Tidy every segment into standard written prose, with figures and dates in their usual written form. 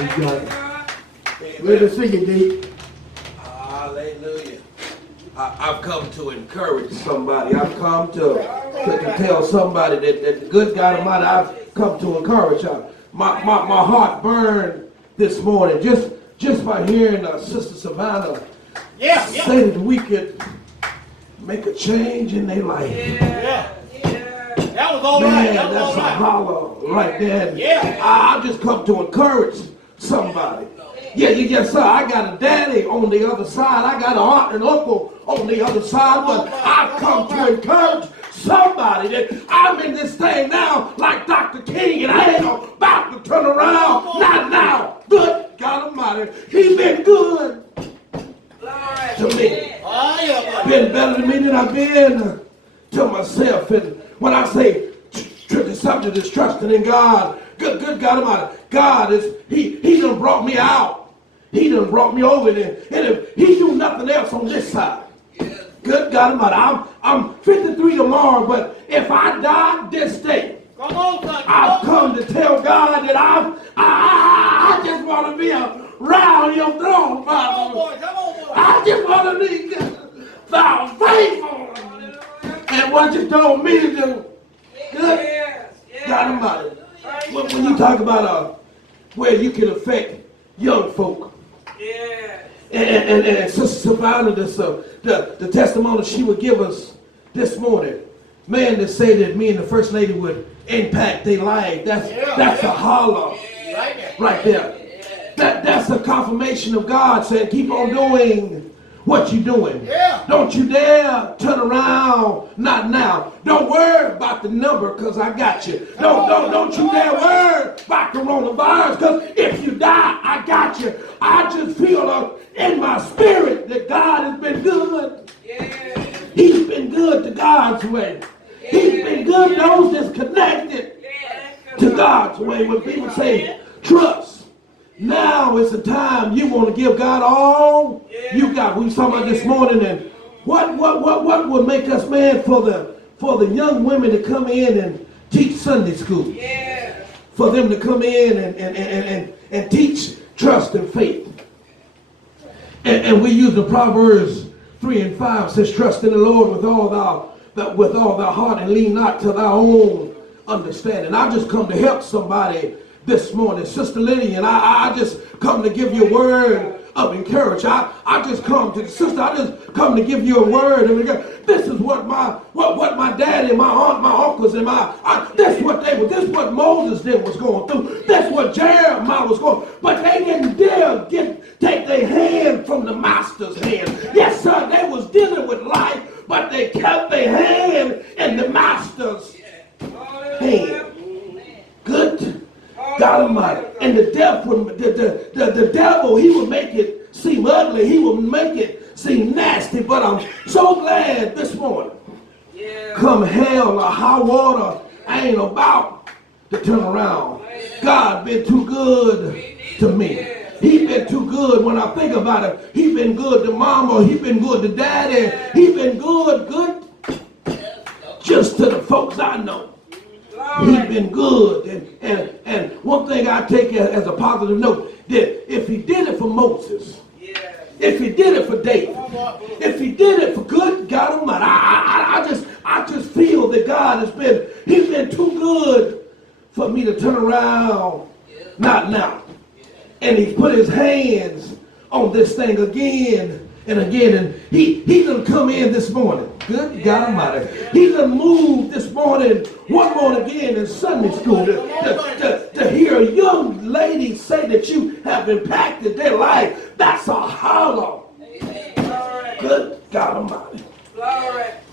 You got it. Ready to sing it, D. Hallelujah. I've come to encourage somebody. I've come to tell somebody that the good God Almighty, I've come to encourage her. My heart burned this morning just by hearing Sister Savannah say that we could make a change in their life. That was all Man, right. that's a holler right there. I just come to encourage somebody. Yes, sir. I got a daddy on the other side. I got an aunt and uncle on the other side. But I've come to encourage somebody that I'm in this thing now like Dr. King, and I ain't about to turn around. Not now. Good God Almighty. He's been good to me. Been better to me than I've been to myself. And when I say the subject is trusting in God, good God Almighty, God is, He done brought me out. He done brought me over there. And if He do nothing else on this side, good God Almighty, I'm 53 tomorrow, but if I die this day, I've come to tell God that I just want to be around your throne, Father. I just want to be found faithful and what you told me to do. Good God Almighty. When you talk about where you can affect young folk, and Sister Savannah, the testimony she would give us this morning, man, to say that me and the First Lady would impact their life, that's a holler right there. That's a confirmation of God saying, keep on doing what you're doing. Don't you dare turn around, not now. Don't worry about the number, because I got you. Don't you dare worry about coronavirus, because if you die, I got you. I just feel in my spirit that God has been good. He's been good to God's way. He's been good to those that's connected to God's way. When people say trust, now is the time you want to give God all you got. We were talking about this morning, and what would make us mad for the young women to come in and teach Sunday school, for them to come in and teach trust and faith, and we use the Proverbs 3 and 5 says, trust in the Lord with all thy heart and lean not to thy own understanding. I just come to help somebody this morning, Sister Lydia, and I just come to give you a word of encouragement. I just come to the sister. I just come to give you a word of encouragement. This is what my daddy, my aunt, my uncles, and that's what they were. This is what Moses did was going through. That's what Jeremiah was going. But they didn't dare take their hand from the master's hand. Yes, sir. They was dealing with life, but they kept their hand in the master's hand. Good God Almighty. And the devil, he would make it seem ugly. He would make it seem nasty. But I'm so glad this morning, come hell or high water, I ain't about to turn around. God been too good to me. He been too good. When I think about it, he been good to mama. He been good to daddy. He been good just to the folks I know. He's been good. And one thing I take as a positive note, that if he did it for Moses, if he did it for David, if he did it for good God Almighty, I just feel that God he's been too good for me to turn around, not now. And he's put his hands on this thing again and again, and he done come in this morning. Good God Almighty. He done moved this morning, one more again in Sunday school to hear a young lady say that you have impacted their life. That's a holler. Good God Almighty.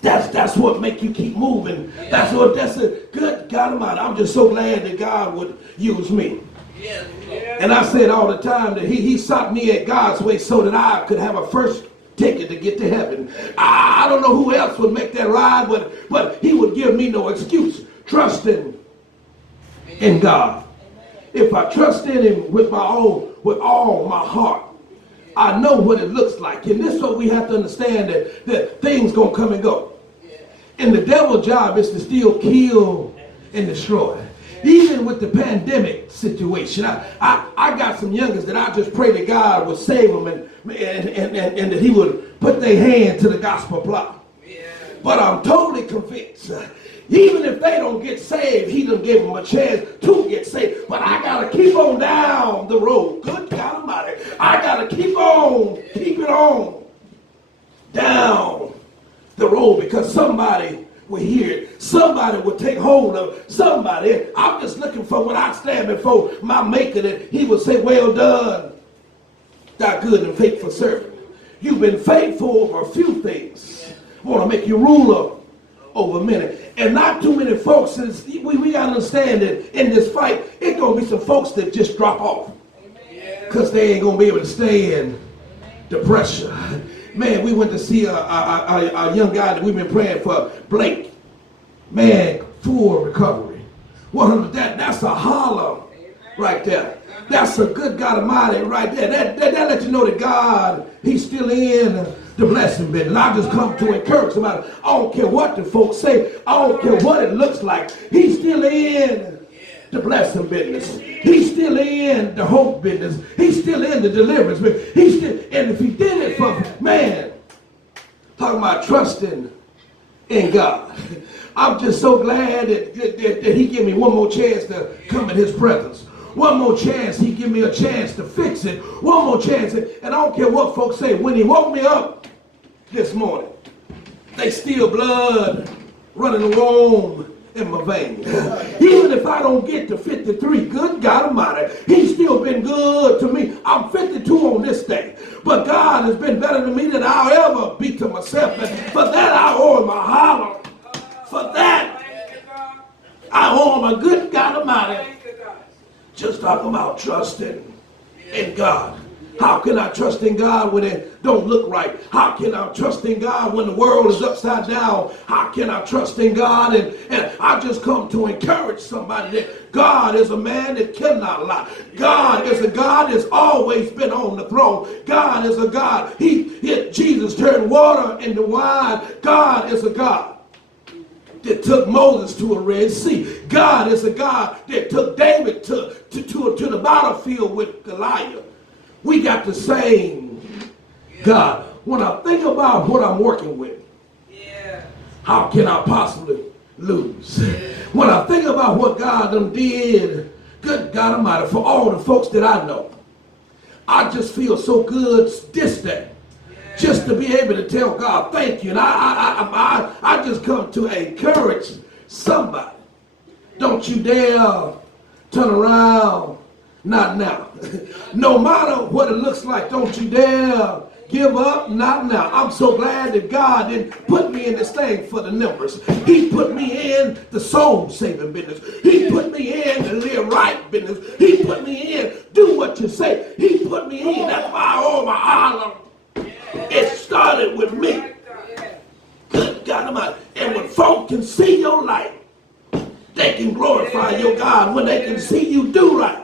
That's what make you keep moving. That's a good God Almighty. I'm just so glad that God would use me. And I said all the time that he sought me at God's way so that I could have a first ticket to get to heaven. I don't know who else would make that ride, but he would give me no excuse. Trusting in God. If I trust in him with all my heart, I know what it looks like. And this is what we have to understand, that things gonna come and go. And the devil's job is to steal, kill, and destroy. Even with the pandemic situation, I got some youngers that I just pray that God would save them and that he would put their hand to the gospel plow. But I'm totally convinced, even if they don't get saved, he done give them a chance to get saved. But I got to keep on down the road. Good God Almighty. I got to keep it on down the road, because somebody will hear it. Somebody will take hold of somebody. I'm just looking for when I stand before my maker that he will say, well done, thy good and faithful servant. You've been faithful over a few things. I want to make you ruler over many. And not too many folks, we got to understand that in this fight, it's going to be some folks that just drop off. Because they ain't going to be able to stand the pressure. Man, we went to see a young guy that we've been praying for, Blake. Man, full recovery. 100, that's a holler right there. That's a good God Almighty right there. That lets you know that God, he's still in the blessing business. I just come to encourage somebody. I don't care what the folks say. I don't care what it looks like. He's still in the blessing business. He's still in the hope business. He's still in the deliverance business. He's still, and if he did it for man, talking about trusting in God. I'm just so glad that he gave me one more chance to come in his presence. One more chance, he give me a chance to fix it. One more chance, and I don't care what folks say. When he woke me up this morning, they still blood running warm in my veins. Even if I don't get to 53, good God Almighty, he's still been good to me. I'm 52 on this day, but God has been better to me than I'll ever be to myself. And for that, I owe him a holler. For that, I owe him a good God Almighty. Just talking about trusting in God. How can I trust in God when it don't look right? How can I trust in God when the world is upside down? How can I trust in God? And I just come to encourage somebody that God is a man that cannot lie. God is a God that's always been on the throne. God is a God. Jesus turned water into wine. God is a God that took Moses to a Red Sea. God is a God that took David to the battlefield with Goliath. We got the same God. When I think about what I'm working with, how can I possibly lose? When I think about what God done did, good God Almighty, for all the folks that I know, I just feel so good this day. Just to be able to tell God thank you. And I just come to encourage somebody. Don't you dare turn around. Not now. No matter what it looks like, don't you dare give up. Not now. I'm so glad that God didn't put me in this thing for the numbers. He put me in the soul saving business. He put me in the live right business. He put me in do what you say. He put me in. That's why I owe my honor. It started with me. Good God Almighty. And when folk can see your light, they can glorify your God when they can see you do right.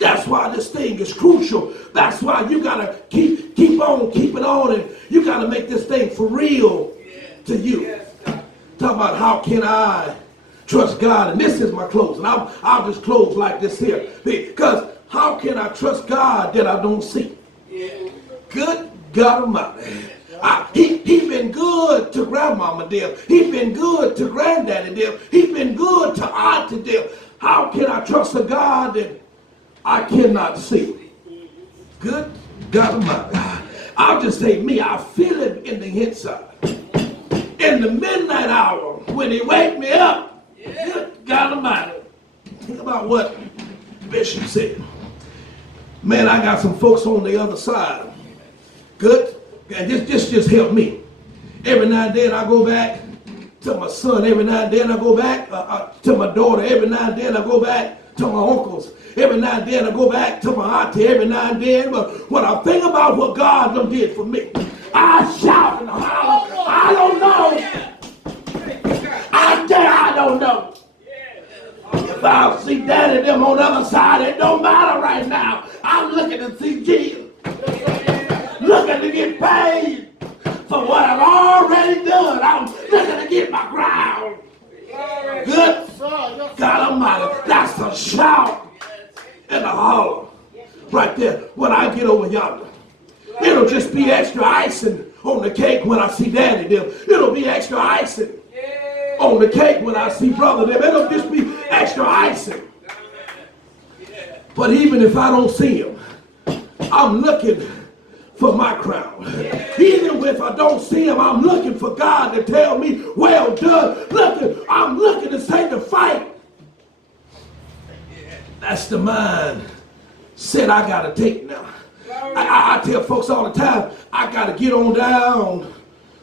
That's why this thing is crucial. That's why you gotta keep on keeping on, and you gotta make this thing for real to you. Talk about how can I trust God, and this is my close, and I'll just close like this here, because how can I trust God that I don't see? Good God Almighty. He been good to Grandmama Dale. He been good to Granddaddy Dale. He been good to Auntie Dale. How can I trust a God that I cannot see? Good God Almighty. I'll just say me. I feel it in the inside. In the midnight hour when he wake me up. Good God Almighty. Think about what Bishop said. Man, I got some folks on the other side. Good. And this just helped me. Every now and then I go back to my son. Every now and then I go back to my daughter. Every now and then I go back to my uncles. Every now and then I go back to my auntie. Every now and then. But when I think about what God done did for me, I shout and holler. I don't know. I don't know. If I'll see Daddy them on the other side, it don't matter right now. I'm looking to see Jesus. Looking to get paid for what I've already done. I'm looking to get my ground. Good God Almighty, that's a shout and a holler right there when I get over yonder. It'll just be extra icing on the cake when I see Daddy them. It'll be extra icing on the cake when I see Brother them. It'll just be extra icing. But even if I don't see him, I'm looking for my crown. Even if I don't see him, I'm looking for God to tell me, well done. I'm looking to say the fight. That's the mind set I got to take now. I tell folks all the time, I got to get on down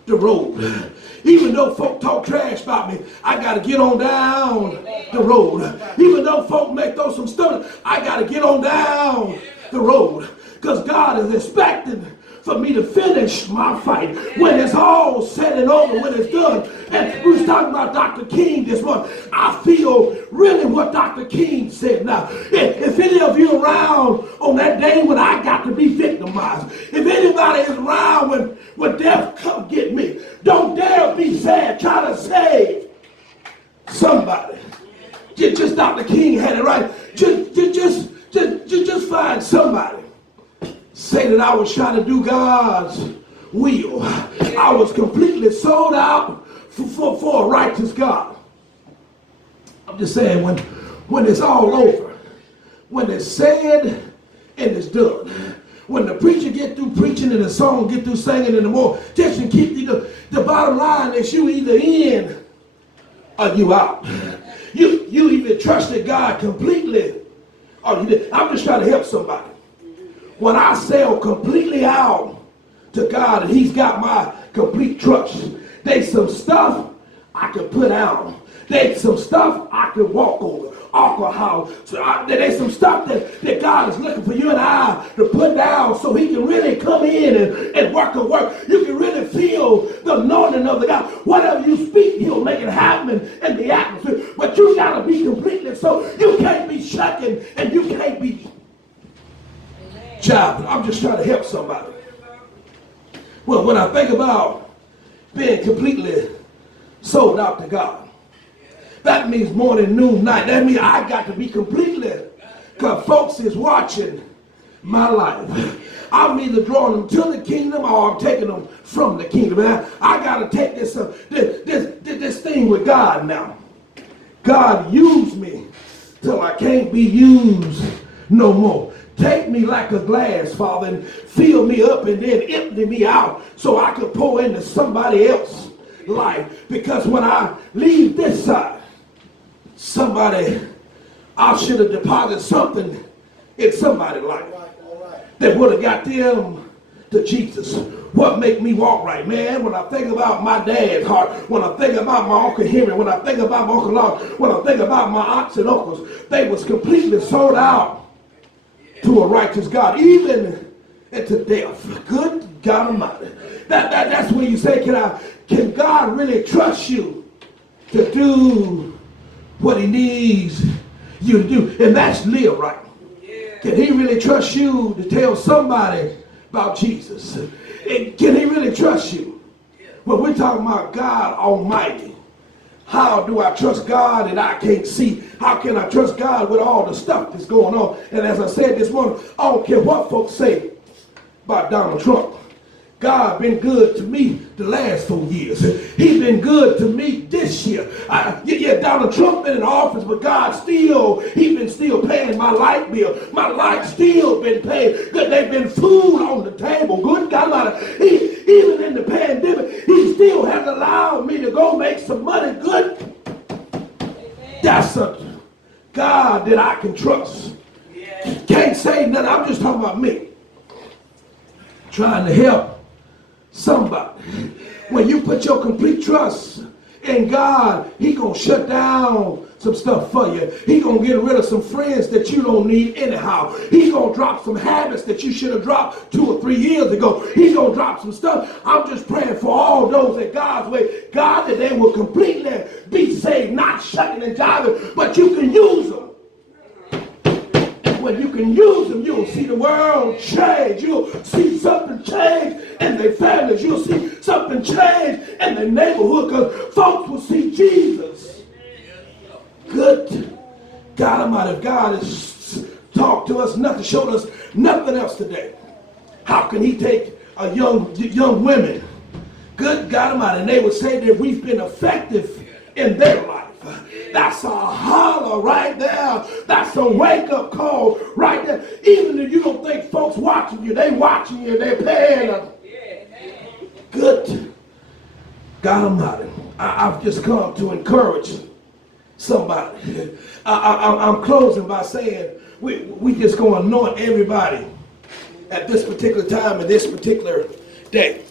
the road. Even though folk talk trash about me, I got to get on down the road. Even though folk may throw some stuff, I got to get on down the road. Because God is expecting for me to finish my fight when it's all said and over, when it's done. And we was talking about Dr. King this morning. I feel really what Dr. King said now. If any of you around on that day when I got to be victimized, if anybody is around when death come get me, don't dare be sad. Try to save somebody. Just Dr. King had it right. Just find somebody. Say that I was trying to do God's will. I was completely sold out for a righteous God. I'm just saying, when it's all over, when it's said and it's done, when the preacher get through preaching and the song get through singing and the more attention keep the bottom line is you either in or you out. You either trusted God completely or you did. I'm just trying to help somebody. When I sell completely out to God and he's got my complete trust, there's some stuff I can put out. There's some stuff I can walk over. Alcohol. There's some stuff that God is looking for you and I to put down so he can really come in and work a work. You can really feel the anointing of the God. Whatever you speak, he'll make it happen in the atmosphere. But you got to be completely so. You can't be shucking and you can't be job. I'm just trying to help somebody. Well, when I think about being completely sold out to God, that means morning, noon, night. That means I got to be completely, because folks is watching my life. I'm either drawing them to the kingdom or I'm taking them from the kingdom. I got to take this thing with God now. God, use me till I can't be used no more. Take me like a glass, Father, and fill me up and then empty me out so I can pour into somebody else's life. Because when I leave this side, I should have deposited something in somebody's life that would have got them to Jesus. What make me walk right, man? When I think about my dad's heart, when I think about my Uncle Henry, when I think about my Uncle Lord, when I think about my aunts and uncles, they was completely sold out to a righteous God, even into death. Good God Almighty. That's when you say, can God really trust you to do what he needs you to do? And that's live right. Can he really trust you to tell somebody about Jesus? And can he really trust you? When we're talking about God Almighty, how do I trust God and I can't see? How can I trust God with all the stuff that's going on? And as I said this morning, I don't care what folks say about Donald Trump. God been good to me the last 4 years. He's been good to me this year. Donald Trump been in office, but God he been still paying my light bill. My light still been paid. Good, they've been food on the table. Good God, even in the pandemic, he still has allowed me to go make some money. Good. That's a God that I can trust. Can't say nothing. I'm just talking about me. Trying to help somebody. When you put your complete trust in God, he gonna shut down some stuff for you. He gonna get rid of some friends that you don't need anyhow. He gonna drop some habits that you should have dropped 2 or 3 years ago. He gonna drop some stuff. I'm just praying for all those that God's way, God, that they will completely be saved, not shucking and jiving, but you can use them. When you can use them, you'll see the world change. You'll see something change in their families. You'll see something change in their neighborhood, because folks will see Jesus Good God Almighty, if God has talked to us, nothing, showed us nothing else today, how can he take a young women, good God Almighty, and they would say that we've been effective in their life? That's a holler right there. That's a wake-up call right there. Even if you don't think folks watching you, they watching you, they're paying them. Good God Almighty, I've just come to encourage somebody. I'm closing by saying we just going to anoint everybody at this particular time and this particular day.